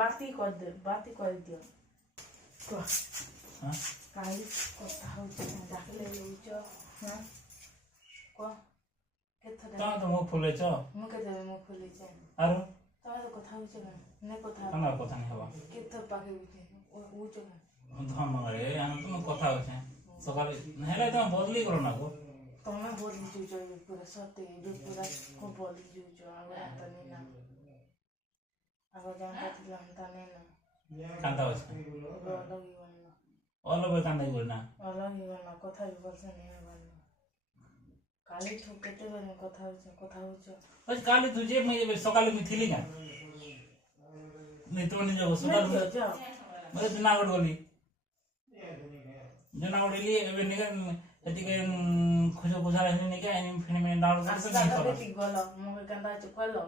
बाती कर दियो काली কথা হচ্ছে ডাকলে লউছ হ্যাঁ কো কেথা তা তো মুখ ফুলেছ মুখে দেবে মুখ ফুলেছে আর তোমার কথা হচ্ছে না নে কথা আমার কথা নেই হবা কেথা পাকে উঠে উচ না ধন রে আমি তোমার কথা হচ্ছে সকালে হেলে তুমি বদলি করো না গো তুমি বদলি যুজ পুরো সতে যে পুরো কো বদলি যুজ আগরা তনি না আগো জানতা ছিলাম তানে না কান্দা হচ্ছে লগি বলনা অলবে কান্দাই বল না লগি বলনা কথা বলছে নে বলনা কালি ঠকেতে বলে কথা হচ্ছে ওই কালি তুই যে মেয়ে সকালে আমি থিলি না নি তো নি যাবো সকালে যাও মানে জুনাগড় গলি জুনাগড় গলি এবে নিকে এদিকে খুশো খুশা রাখি নিকে আমি ফিনে মিনে ডাউন করতে আস্তা নিয়ে চলো দেখি গলো মুখে কান্দা চুকলো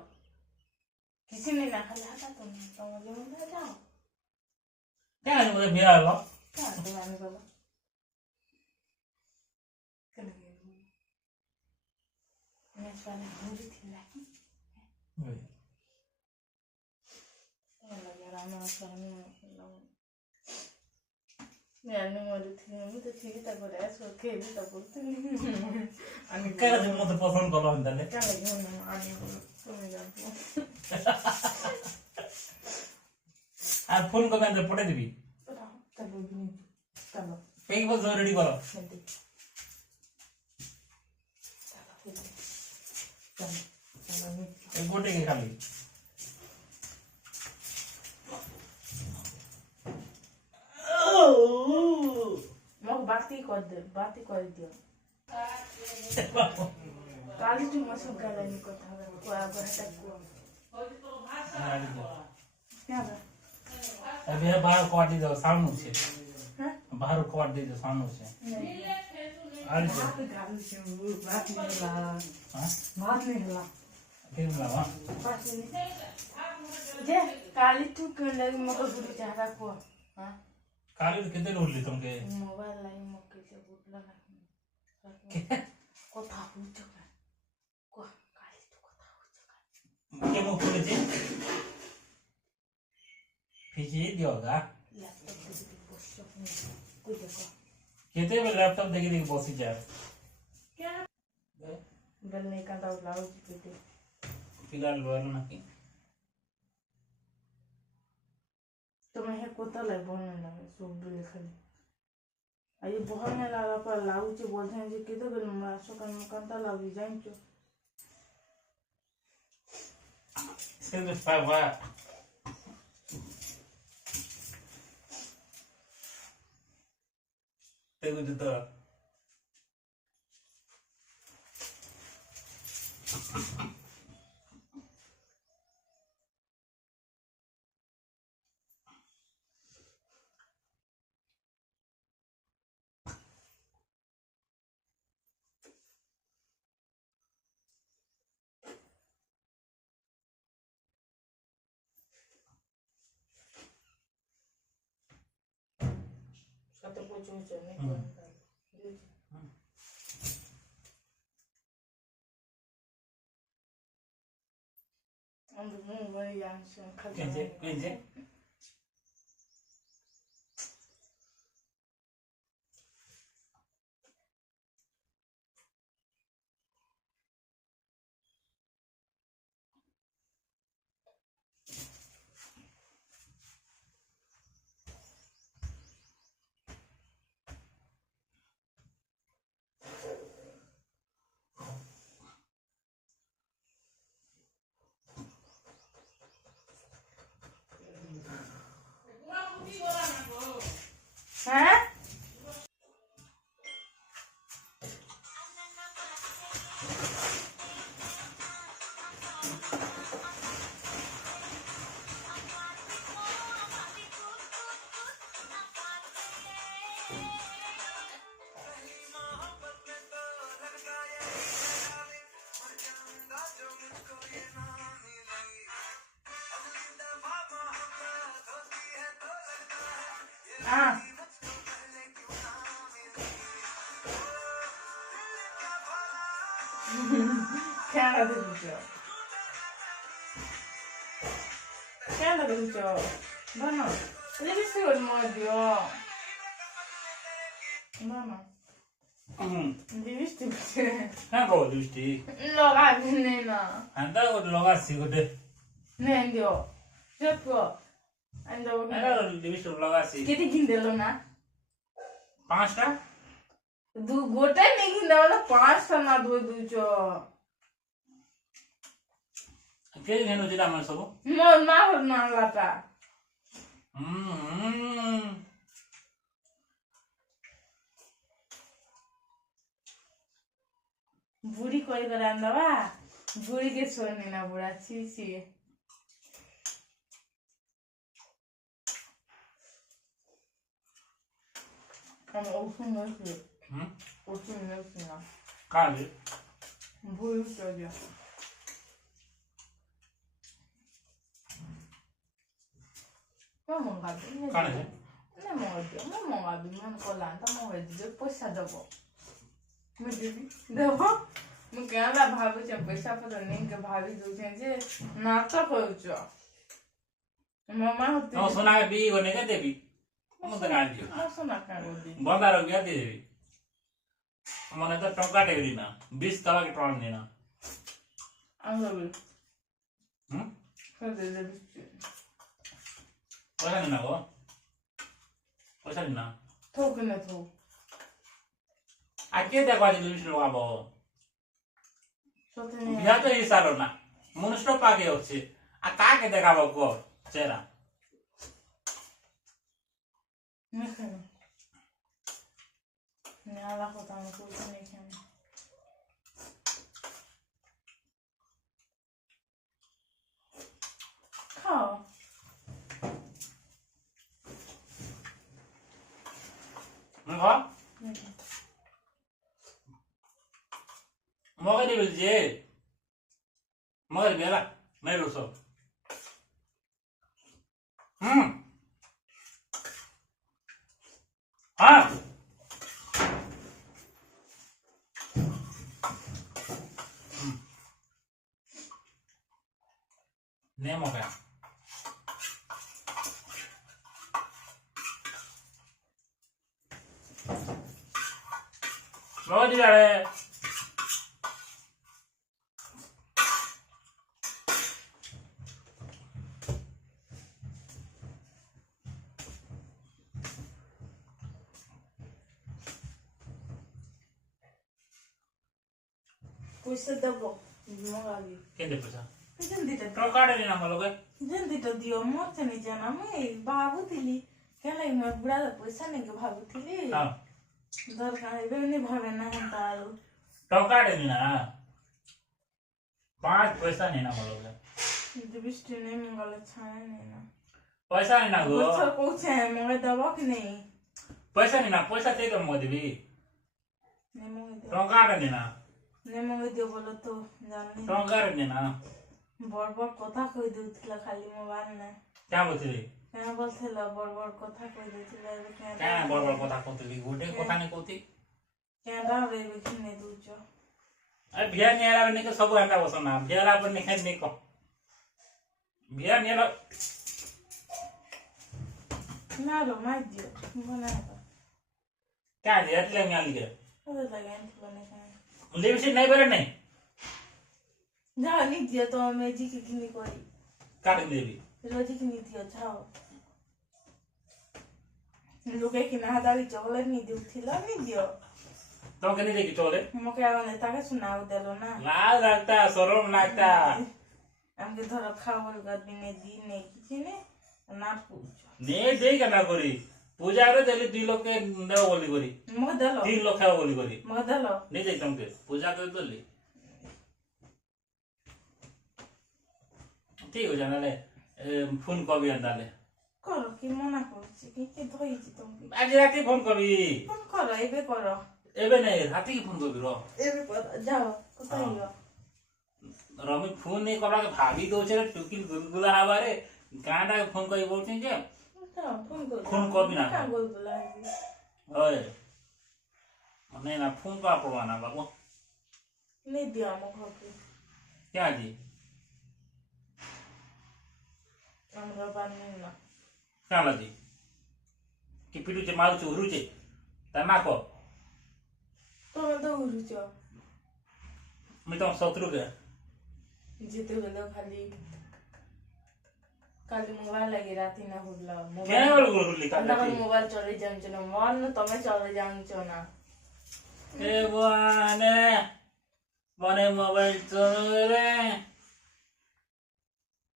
কিছু নেই না খালি হাতা তুমি তোমাকে মনে যাও কেন আছে মধ্যে বিয়া হলো কেন তুমি আমি বলো কেন मैं साले मुझे थी लाकी लगे राम सामने मैं अन्य मोड़ थी मैं तो थी तक बोले ऐसे खेली तक बोलते আমি কেন যে মতো পছন্দ করলাম তাহলে क्या लगे मैं आने बोलो तुम्हें जानती আর ফোন করবে না পড়ে দিবি पता तब बोली तब পেক বল রেডি করো এই গোটে কে খালি मग बाती कर दियो काली तू मसुक गाला नि कथा को आगो हटा को क्या बा अबे बाहर क्वार्टी दो सामने से हैं बाहर क्वार्टी दो सामने से आज बात गाल से बात नहीं ला हां बात नहीं ला फिर लावा बात नहीं जे काली तू कंडे मग गुरु चाहता को हां काली कितने रोली तुमके मोबाइल लाइन मके से बुटला ना কথা হচ্ছে কো কালি তো কথা হচ্ছে কে মুখ খুলেছে ফিজি দিওগা ল্যাপটপ দেখে বসছো কই দেখো কেতে বে ল্যাপটপ দেখে দেখে বসি যা क्या गलने का दाव लाओ बेटे फिलहाल लोन नाকি तुम्हें है कोता लग बोलने लगे सब बोले खाली आई बोलने लगा पर लाऊ जी बोलते हैं जी किधर गल मैं सो कंता लाऊ जाइन चो से तो पावा ते कुछ तो साथ पूछो नहीं कोई हम मुंह वही आंसू खा कैसे हैं हाँ ଲଗା ଦେଉଛ क्या लगा देउछ भन लिपस्टिक म दियो भन लिपस्टिक क्या कहो दृष्टि लगा दिने न अंदा को लगा सी गोटे नहीं दियो चुप अंदो अरे लिपस्टिक लगा सी केते किन्देलो ना 5 टा दु गोटे नहीं किन्देलो 5 टा ना दो दुछ के घेनु जिला मन सब मोर माहर ना लाटा बुढ़ी कोई करा अंदवा बुढ़ी के सोने ना बुढ़ा छी छी हम ओसुन नसी ओसुन नसी ना का ले बुढ़ी तो दिया मैं मंगा दूँ काने है मैं मंगा दूँ मैं कोलांता मंगा दूँ पैसा दबो मैं देवी दबो मैं क्या ला भाभी जब पैसा पता नहीं के भाभी दूसरे जे नाटक करूँ मामा होती नो सुना के बी होने के देवी मु तो गाड़ी दियो मैं सुना कर दी बंदा रो गया दे देवी मने तो टंका टेरी ना 20 तवा के टन देना अंगल कर दे पैसा नहीं ना वो पैसा नहीं ना थोक न थोक आके देखवा दे लिस्ट लगा बो सोते नहीं बिया तो ही सालो ना मुनस्टो पाके होछे आ का के देखाबो को चेहरा नहीं नहीं आला होता है कुछ नहीं खाने खाओ मैं खा मगर नहीं बोलजे मगर बेला मैं रोसो हाँ नहीं मौका बहुत ही ज़्यादा पैसा दबो मंगा दी क्या दे पैसा जल्दी तो तो काटे नहीं ना मलोगे जल्दी तो दियो मोर से नहीं जाना मैं बाबू थी क्या लगे मैं बुढ़ा पैसा नहीं के बाबू थी हाँ दरकार है नहीं भावे ना हम तारू तो काटे नहीं ना 5 पैसा नहीं ना मलोगे दिविष्टि नहीं मंगल छाया नहीं ना पैसा नहीं ना गो अच्छा कुछ है मगर दबा कि नहीं पैसा नहीं ना पैसा चाहिए तो मोदी भी नहीं मंगे दे तो काटे नहीं ना नहीं मंगे दे बोलो तो जाननी तो काटे नहीं ना बड़ बड़ कथा कह दूथिला खाली मोबाइल ने क्या बोलते क्या बोलथिला बड़ बड़ कथा कह दूथिला क्या क्या बड़ कथा कहते गोटे कथा नहीं कहती क्या डावे बिखने दूचो अरे भिया नहीं आ रहा नहीं तो सब आंदा बसना भिया ला पर नहीं को भिया नहीं ला ना लो मत दियो बना तो क्या दे अटले में आली के तो लगा नहीं बने का लिपस्टिक नहीं बरे नहीं जा नहीं दिया तो मैं जी की किनी कोई काट देवी रोजी की नहीं दिया जाओ लोग एक ना दावी चॉकलेट नहीं दूथिला नहीं दियो तो कनी देखी चोले मके आने ताके सुनाओ देलो ना लाल लगता शरम लगता हमके धर खावल गदी ने दी ने किसी ने ना पूछो ने दे कना करी पूजा रे देली 2 लोग के न बोली करी मग दलो 3 लोग खाओ बोली करी मग दलो नहीं दे तुमके पूजा कर बोली ठीक हो जाना ले फोन कभी अंदाले करो कि मना करछि कि धोई छी तुम आज राती फोन कभी फोन करो एबे करो एबे नहीं राती की फोन कभी रो एबे पर जाओ कतइयो रमी फोन नहीं करा के भाभी दो छे टुकिल गुलगुला हवारे कांडा के फोन करी बोलछिन जे फोन करो फोन कभी ना का बोल बोला ओए मने ना फोन का परवाना बाबू नहीं दिया मो घर के क्या जी আমরা বানি না क्या जी कि पिटूचे मारूचे उरूचे ता नाको তুমি তো উড়ুছ मी तो शत्रु के যেতে হলো খালি কালি মোবাইল লাগি রাতি না হলো क्या মোবাইল बोल गुली का মোবাইল চলে যাচ্ছ না মন তুমি চলে যাচ্ছ না ए बने बने मोबाइल चलो रे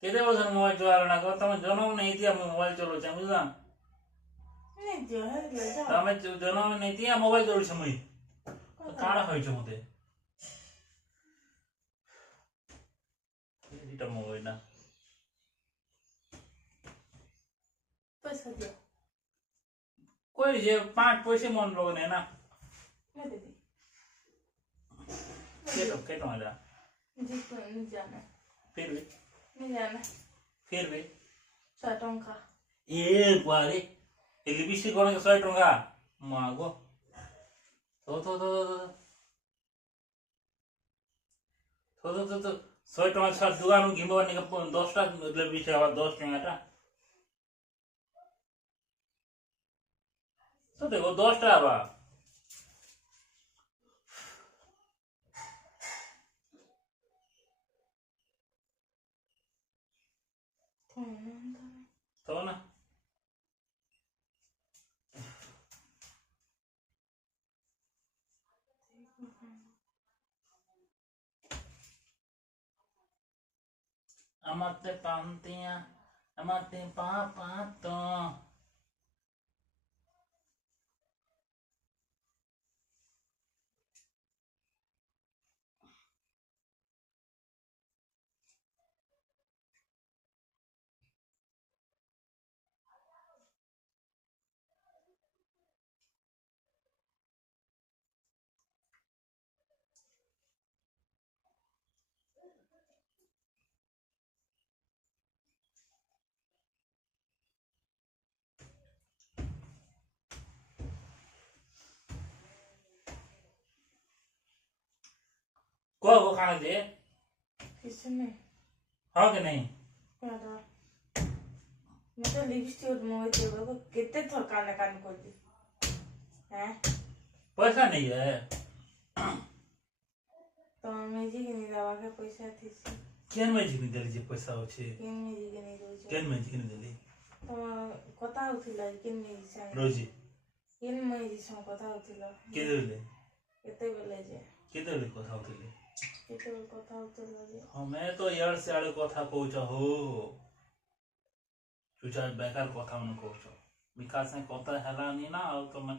केते बसन मोबाइल चला ना को तमे जन्म नहीं दिया मोबाइल चलो छ बुझला নে যে হলো যা तमे जन्म नहीं दिया मोबाइल चलो छ मुई काड़ा होय छ मते एटा मोबाइल ना পয়সা দিও कोई जे 5 पैसे मन लोग ने ना নে দিদি के तो आजा জি তো নি জানা फिर भी নি জানা 100 টঙ্কা ए बुआरे एलिबिसी कोन के 100 टंका मागो तो 100 टंका छाड़ दुकान घिमबा नि 10 टा एलिबिसी आवा 10 टंका टा तो देखो 10 टा आवा तो ना amate pantia amate papato को खाना दे किसने हाँ कि नहीं यादा मैं तो लिपस्टिक मोए थे वो कितने थकान कान कर दी हैं पैसा नहीं है तो मैं जी के नहीं दवा के पैसा थी से केन में जी देली जे पैसा होछे किन में जी के नहीं दोछ केन में जी देली तो कथा होथिला किन में जी से रोजी किन में जी से कथा होथिला के देले केते बेले जे के देले কথা होतले केते बेले कथा होथिला जे हमें तो यार से आड़े কথা कहउछ हो चुचा बेकार কথা मन कहउछ विकास से কথা हला नहीं ना और तो मैं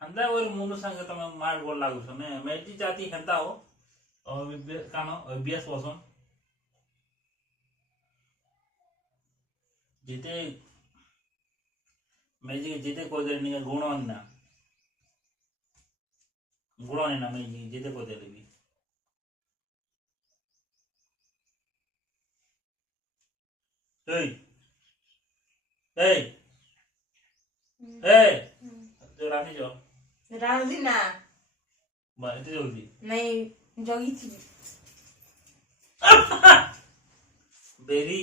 हंदा और मुनु संगे तो मैं मार गोल लागु छ ने मेटी जाति हंदा हो और कानो अभ्यास वसन जिते मैजिक जिते को दे नहीं गुण ना मैजिक जिते को दे लेबी ए जो रानी जो रांदी ना बा इतनी जल्दी नहीं जगी थी बेरी